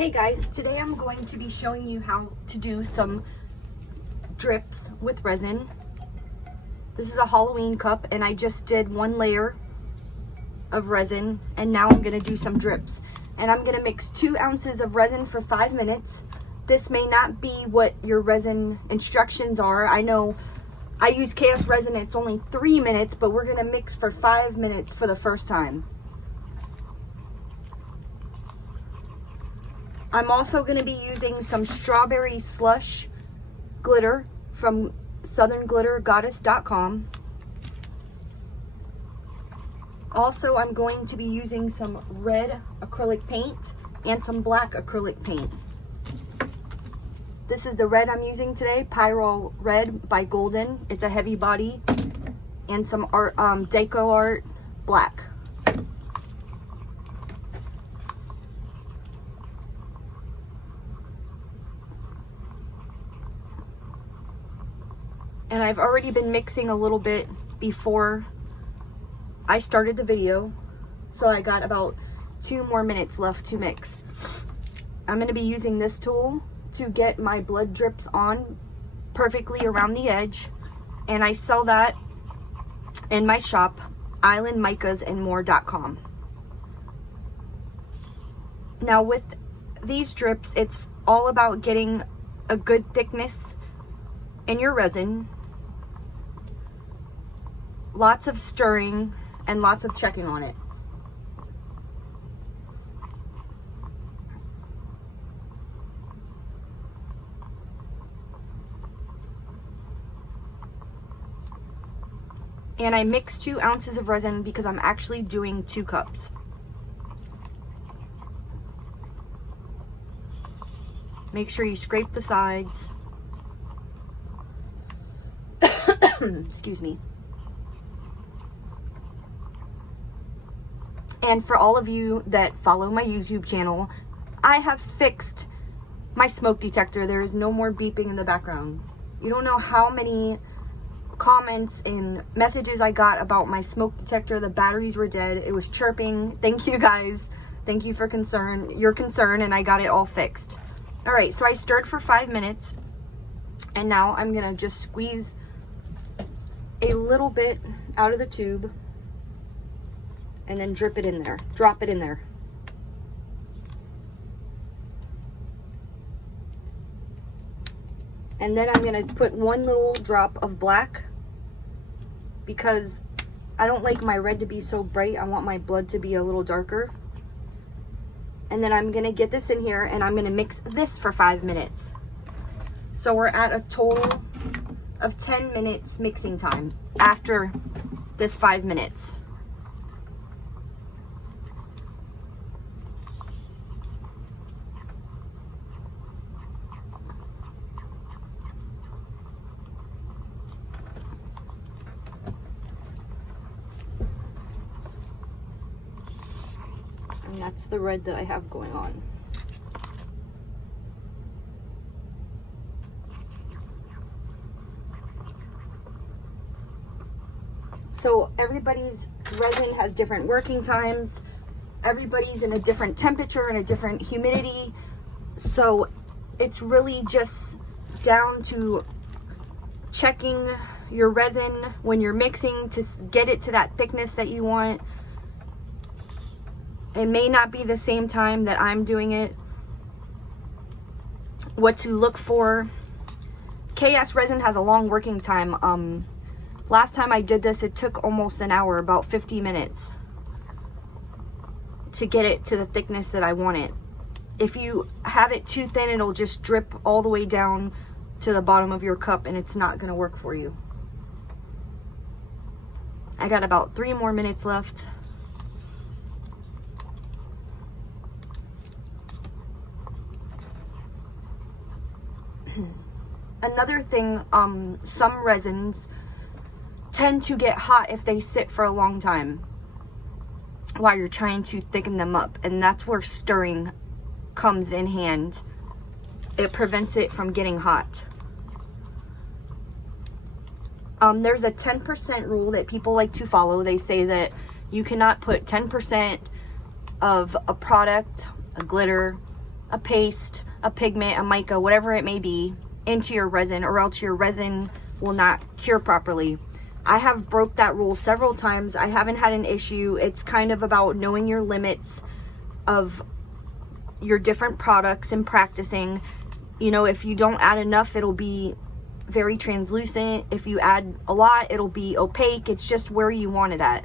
Hey guys, today I'm going to be showing you how to do some drips with resin. This is a Halloween cup and I just did one layer of resin and now I'm going to do some drips. And I'm going to mix 2 ounces of resin for 5 minutes. This may not be what your resin instructions are. I know I use KSRESIN, it's only 3 minutes, but we're going to mix for 5 minutes for the first time. I'm also going to be using some strawberry slush glitter from southernglittergoddess.com. Also, I'm going to be using some red acrylic paint and some black acrylic paint. This is the red I'm using today, Pyro Red by Golden. It's a heavy body, and some art, deco art black. And I've already been mixing a little bit before I started the video, so I got about 2 more minutes left to mix. I'm going to be using this tool to get my blood drips on perfectly around the edge, and I sell that in my shop, islandmicasandmore.com. Now with these drips, it's all about getting a good thickness in your resin. Lots of stirring and lots of checking on it. And I mix 2 ounces of resin because I'm actually doing 2 cups. Make sure you scrape the sides. Excuse me. And for all of you that follow my YouTube channel, I have fixed my smoke detector. There is no more beeping in the background. You don't know how many comments and messages I got about my smoke detector. The batteries were dead. It was chirping. Thank you guys. Thank you for your concern, and I got it all fixed. All right, so I stirred for 5 minutes, and now I'm gonna just squeeze a little bit out of the tube and then drop it in there. And then I'm gonna put 1 little drop of black because I don't like my red to be so bright. I want my blood to be a little darker. And then I'm gonna get this in here and I'm gonna mix this for 5 minutes. So we're at a total of 10 minutes mixing time after this 5 minutes. And that's the red that I have going on. So everybody's resin has different working times. Everybody's in a different temperature and a different humidity. So it's really just down to checking your resin when you're mixing to get it to that thickness that you want. It may not be the same time that I'm doing it. What to look for. KSRESIN has a long working time. Last time I did this, it took almost an hour, about 50 minutes to get it to the thickness that I want it. If you have it too thin, it'll just drip all the way down to the bottom of your cup and it's not gonna work for you. I got about 3 more minutes left. Another thing, some resins tend to get hot if they sit for a long time while you're trying to thicken them up, and that's where stirring comes in hand. It prevents it from getting hot. There's a 10% rule that people like to follow. They say that you cannot put 10% of a product, a glitter, a paste, a pigment, a mica, whatever it may be, into your resin, or else your resin will not cure properly. I have broke that rule several times. I haven't had an issue. It's kind of about knowing your limits of your different products and practicing. You know, if you don't add enough, it'll be very translucent. If you add a lot, it'll be opaque. It's just where you want it at.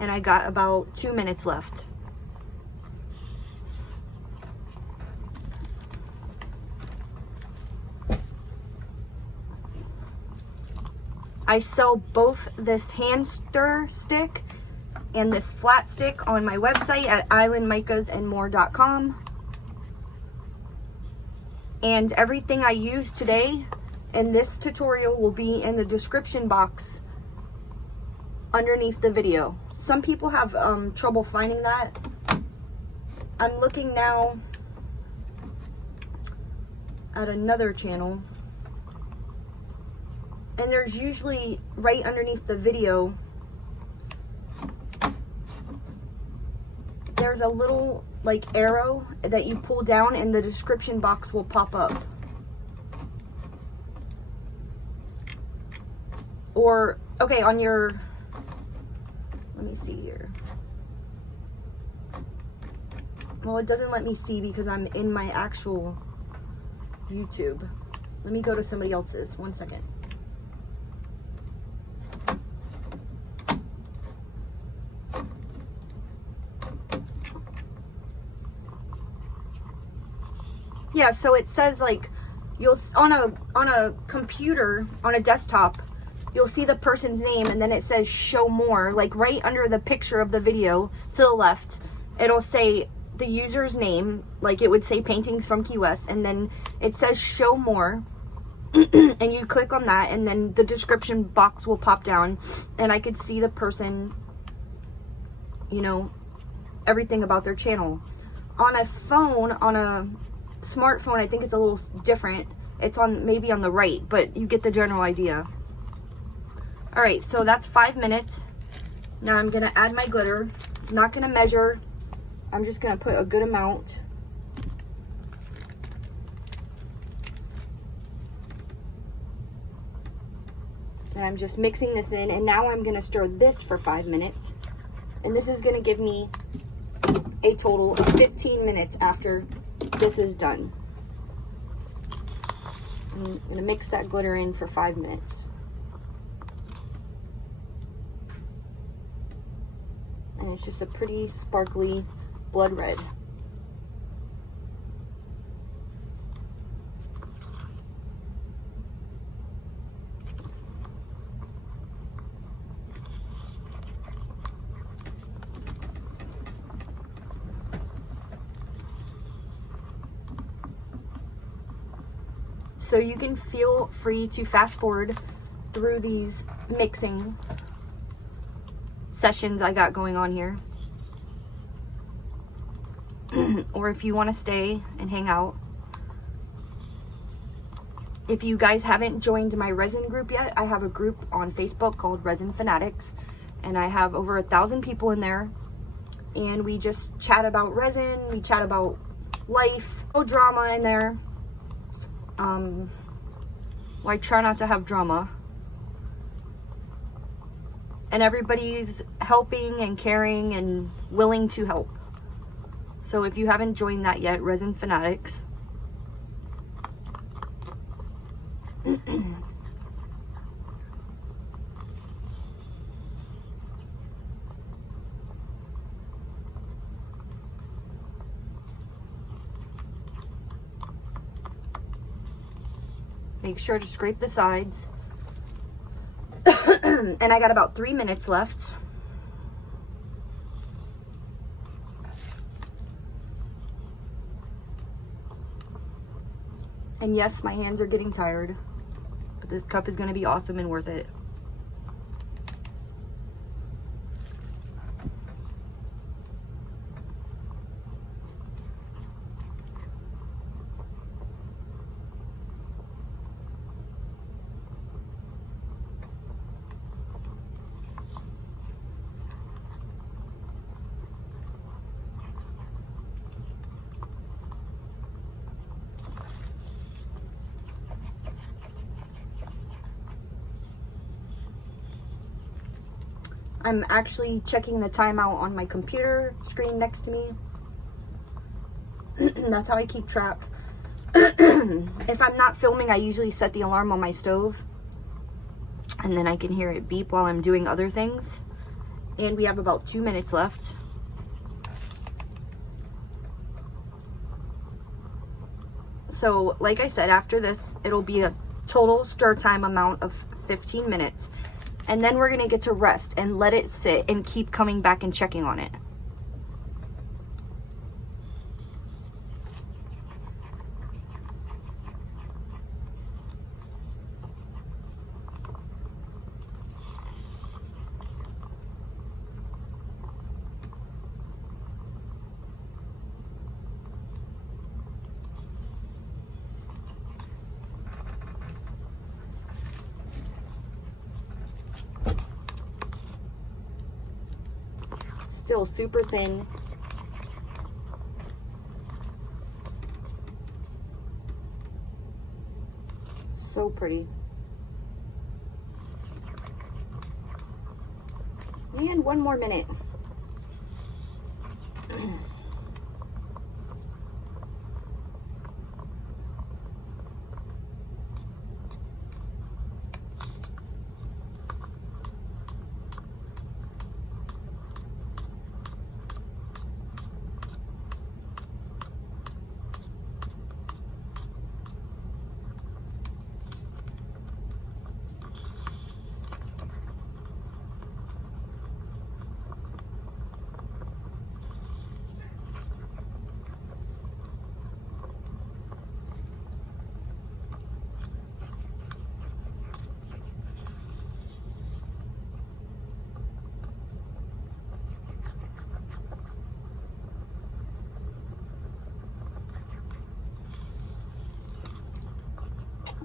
And I got about 2 minutes left. I sell both this hand stir stick and this flat stick on my website at islandmicasandmore.com. And everything I use today in this tutorial will be in the description box underneath the video. Some people have trouble finding that. I'm looking now at another channel, and there's usually right underneath the video, there's a little like arrow that you pull down and the description box will pop up. Or, okay, on your, let me see here. Well, it doesn't let me see because I'm in my actual YouTube. Let me go to somebody else's. 1 second. Yeah, so it says like you'll on a computer, on a desktop, you'll see the person's name and then it says show more, like right under the picture of the video to the left. It'll say the user's name, like it would say paintings from Key West, and then it says show more. And you click on that and then the description box will pop down and I could see the person, you know, everything about their channel. On a phone, on a smartphone, I think it's a little different. It's on maybe on the right, but you get the general idea. All right, so that's 5 minutes. Now I'm gonna add my glitter. I'm not gonna measure. I'm just gonna put a good amount. And I'm just mixing this in, and now I'm gonna stir this for 5 minutes. And this is gonna give me a total of 15 minutes after this is done. I'm gonna mix that glitter in for 5 minutes. And it's just a pretty sparkly blood red. So you can feel free to fast forward through these mixing sessions I got going on here. Or if you want to stay and hang out. If you guys haven't joined my resin group yet, I have a group on Facebook called Resin Fanatics, and I have over 1,000 people in there, and we just chat about resin, we chat about life. No drama in there. Well, I try not to have drama. And everybody's helping and caring and willing to help. So if you haven't joined that yet, Resin Fanatics. Make sure to scrape the sides. And I got about 3 minutes left. And yes, my hands are getting tired, but this cup is going to be awesome and worth it. I'm actually checking the timeout on my computer screen next to me. That's how I keep track. If I'm not filming, I usually set the alarm on my stove, and then I can hear it beep while I'm doing other things. And we have about 2 minutes left. So like I said, after this, it'll be a total stir time amount of 15 minutes. And then we're gonna get to rest and let it sit and keep coming back and checking on it. Still super thin. So pretty. And 1 more minute.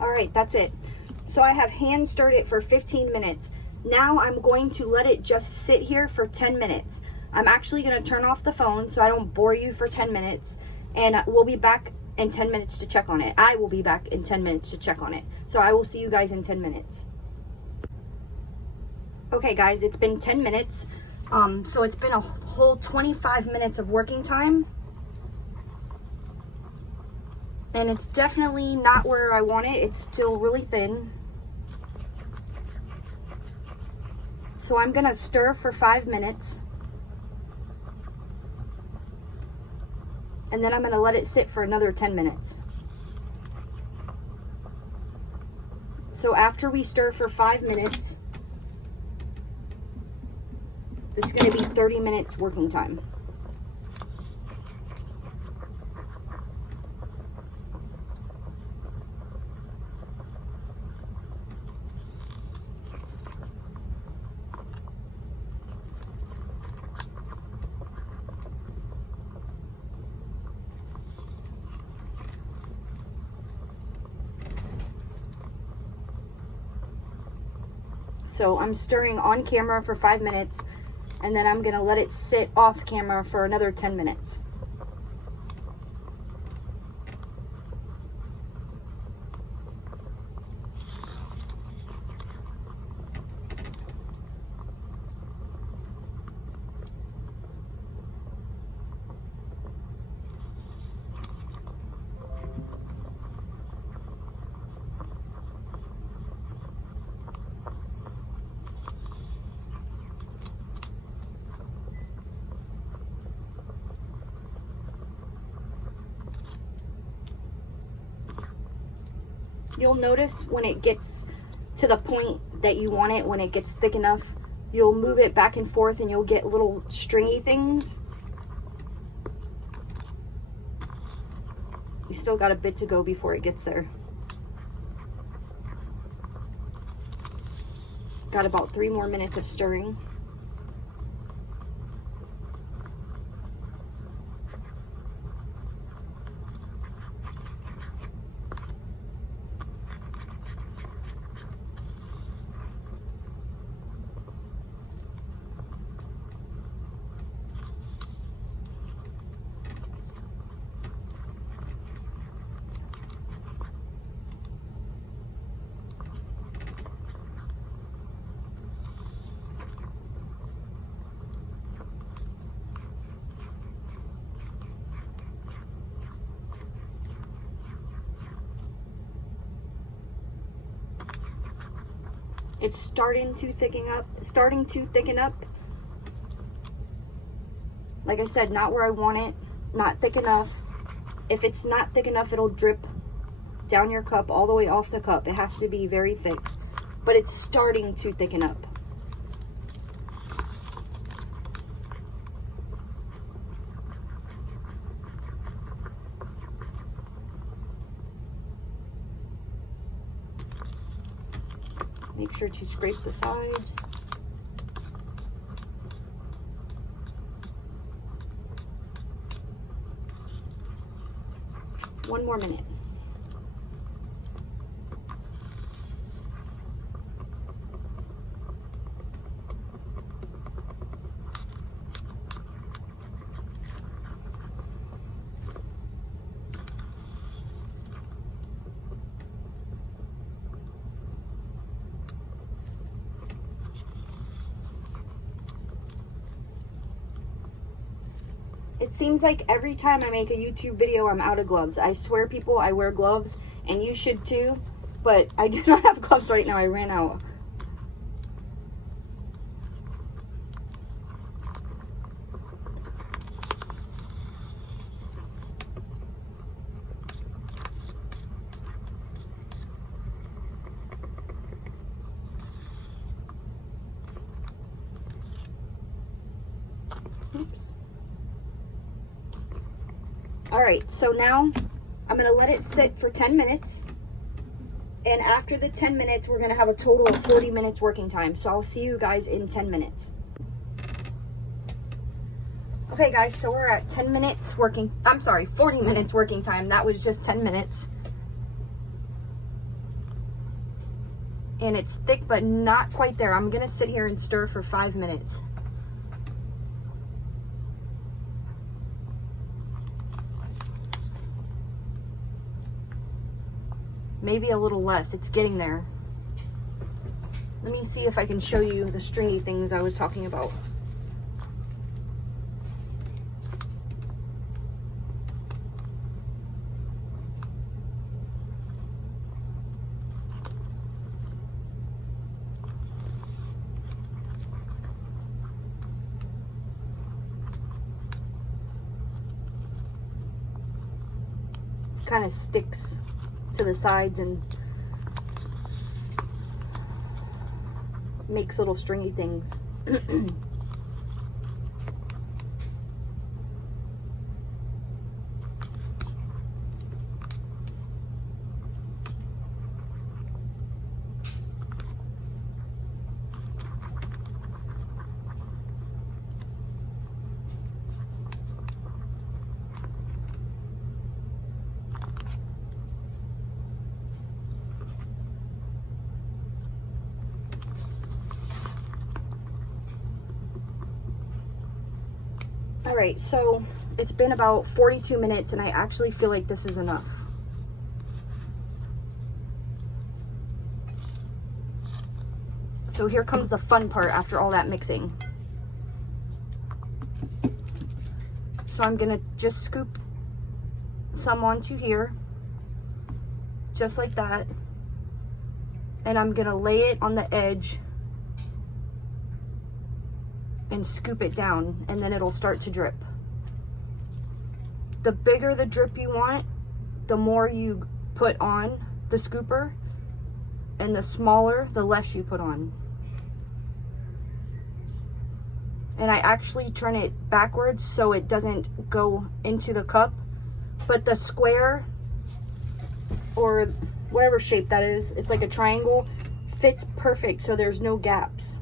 All right, that's it. So I have hand stirred it for 15 minutes. Now I'm going to let it just sit here for 10 minutes. I'm actually going to turn off the phone so I don't bore you for 10 minutes. And we'll be back in 10 minutes to check on it. I will be back in 10 minutes to check on it. So I will see you guys in 10 minutes. Okay guys, it's been 10 minutes. So it's been a whole 25 minutes of working time. And it's definitely not where I want it. It's still really thin. So I'm gonna stir for 5 minutes. And then I'm gonna let it sit for another 10 minutes. So after we stir for 5 minutes, it's gonna be 30 minutes working time. So I'm stirring on camera for 5 minutes, and then I'm gonna let it sit off camera for another 10 minutes. You'll notice when it gets to the point that you want it, when it gets thick enough, you'll move it back and forth and you'll get little stringy things. We still got a bit to go before it gets there. Got about 3 more minutes of stirring. It's starting to thicken up. Like I said, not where I want it, not thick enough. If it's not thick enough, it'll drip down your cup all the way off the cup. It has to be very thick, but it's starting to thicken up. Make sure to scrape the sides. One more minute. It seems like every time I make a YouTube video, I'm out of gloves. I swear, people, I wear gloves, and you should too, but I do not have gloves right now. I ran out. Oops. All right, so now I'm gonna let it sit for 10 minutes. And after the 10 minutes, we're gonna have a total of 40 minutes working time. So I'll see you guys in 10 minutes. Okay guys, so we're at 40 minutes working time. That was just 10 minutes. And it's thick, but not quite there. I'm gonna sit here and stir for 5 minutes. Maybe a little less. It's getting there. Let me see if I can show you the stringy things I was talking about. Kind of sticks to the sides and makes little stringy things. All right, so it's been about 42 minutes and I actually feel like this is enough. So here comes the fun part after all that mixing. So I'm gonna just scoop some onto here, just like that. And I'm gonna lay it on the edge and scoop it down, and then it'll start to drip. The bigger the drip you want, the more you put on the scooper, and the smaller, the less you put on. And I actually turn it backwards so it doesn't go into the cup, but the square, or whatever shape that is, it's like a triangle, fits perfect so there's no gaps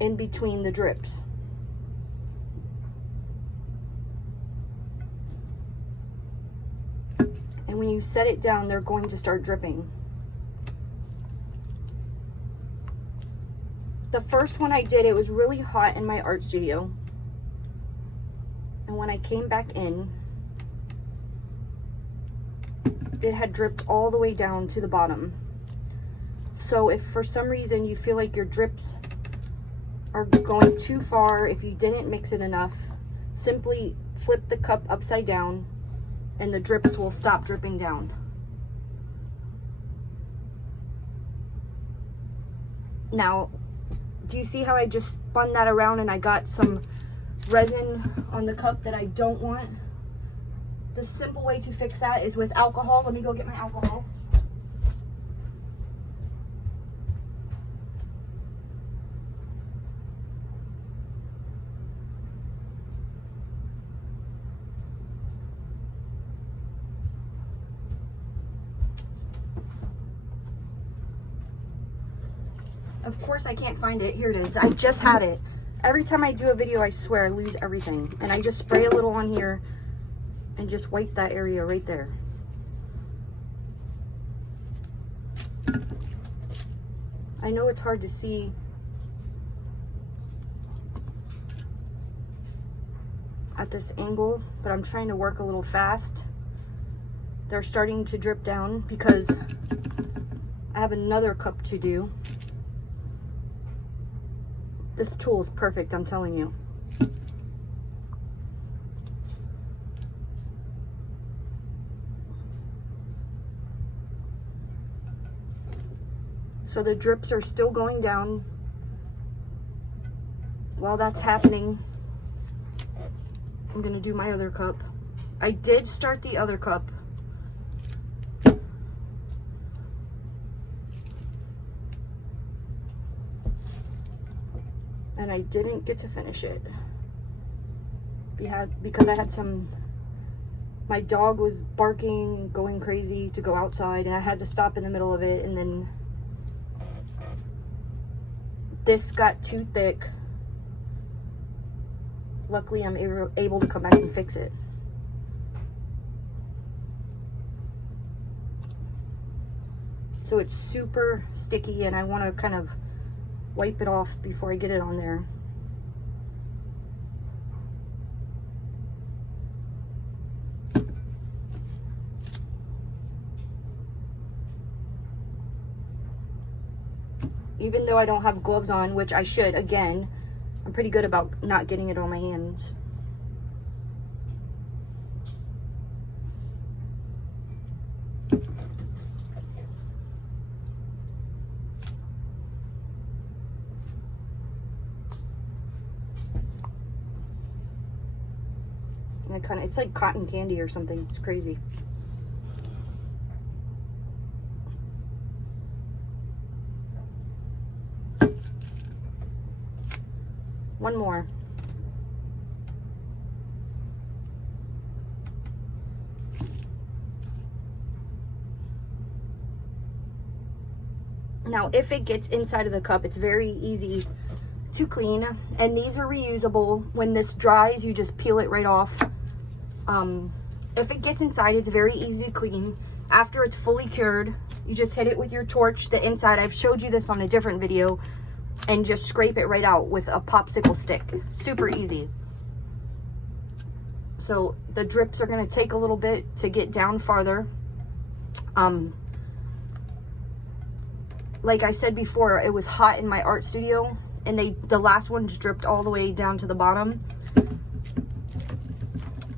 in between the drips. And when you set it down, they're going to start dripping. The first one I did, it was really hot in my art studio. And when I came back in, it had dripped all the way down to the bottom. So if for some reason you feel like your drips are going too far, if you didn't mix it enough, simply flip the cup upside down and the drips will stop dripping down. Now, do you see how I just spun that around and I got some resin on the cup that I don't want? The simple way to fix that is with alcohol. Let me go get my alcohol. Of course I can't find it. Here it is. I just had it. Every time I do a video, I swear I lose everything. And I just spray a little on here and just wipe that area right there. I know it's hard to see at this angle, but I'm trying to work a little fast. They're starting to drip down because I have another cup to do. This tool is perfect, I'm telling you. So the drips are still going down. While that's happening, I'm gonna do my other cup. I did start the other cup. And I didn't get to finish it. Because I had my dog was barking, going crazy to go outside, and I had to stop in the middle of it, and then this got too thick. Luckily, I'm able to come back and fix it. So it's super sticky, and I want to kind of wipe it off before I get it on there. Even though I don't have gloves on, which I should, again, I'm pretty good about not getting it on my hands. And it's like cotton candy or something. It's crazy. One more. Now, if it gets inside of the cup, it's very easy to clean, and these are reusable. When this dries, you just peel it right off. If it gets inside, it's very easy to clean. After it's fully cured, you just hit it with your torch, the inside. I've showed you this on a different video, and just scrape it right out with a popsicle stick. Super easy. So the drips are going to take a little bit to get down farther. Like I said before, it was hot in my art studio, and the last ones dripped all the way down to the bottom.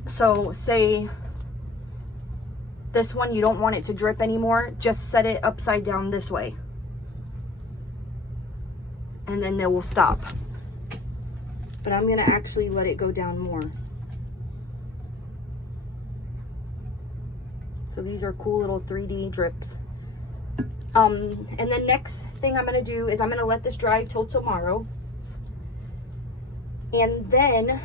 So say this one, you don't want it to drip anymore, just set it upside down this way, and then they will stop. But I'm gonna actually let it go down more. So these are cool little 3D drips. And the next thing I'm gonna do is I'm gonna let this dry till tomorrow, and then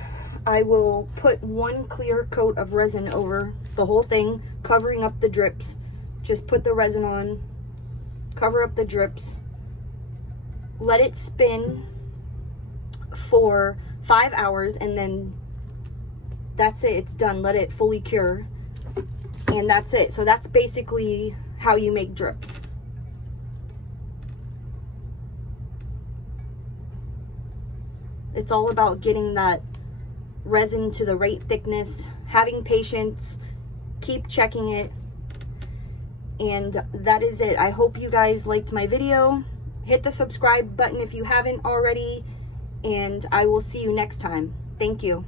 I will put one clear coat of resin over the whole thing, covering up the drips. Just put the resin on, cover up the drips, let it spin for 5 hours, and then that's it. It's done. Let it fully cure, and that's it. So that's basically how you make drips. It's all about getting that resin to the right thickness, having patience, keep checking it, and that is it. I hope you guys liked my video. Hit the subscribe button if you haven't already, and I will see you next time. Thank you.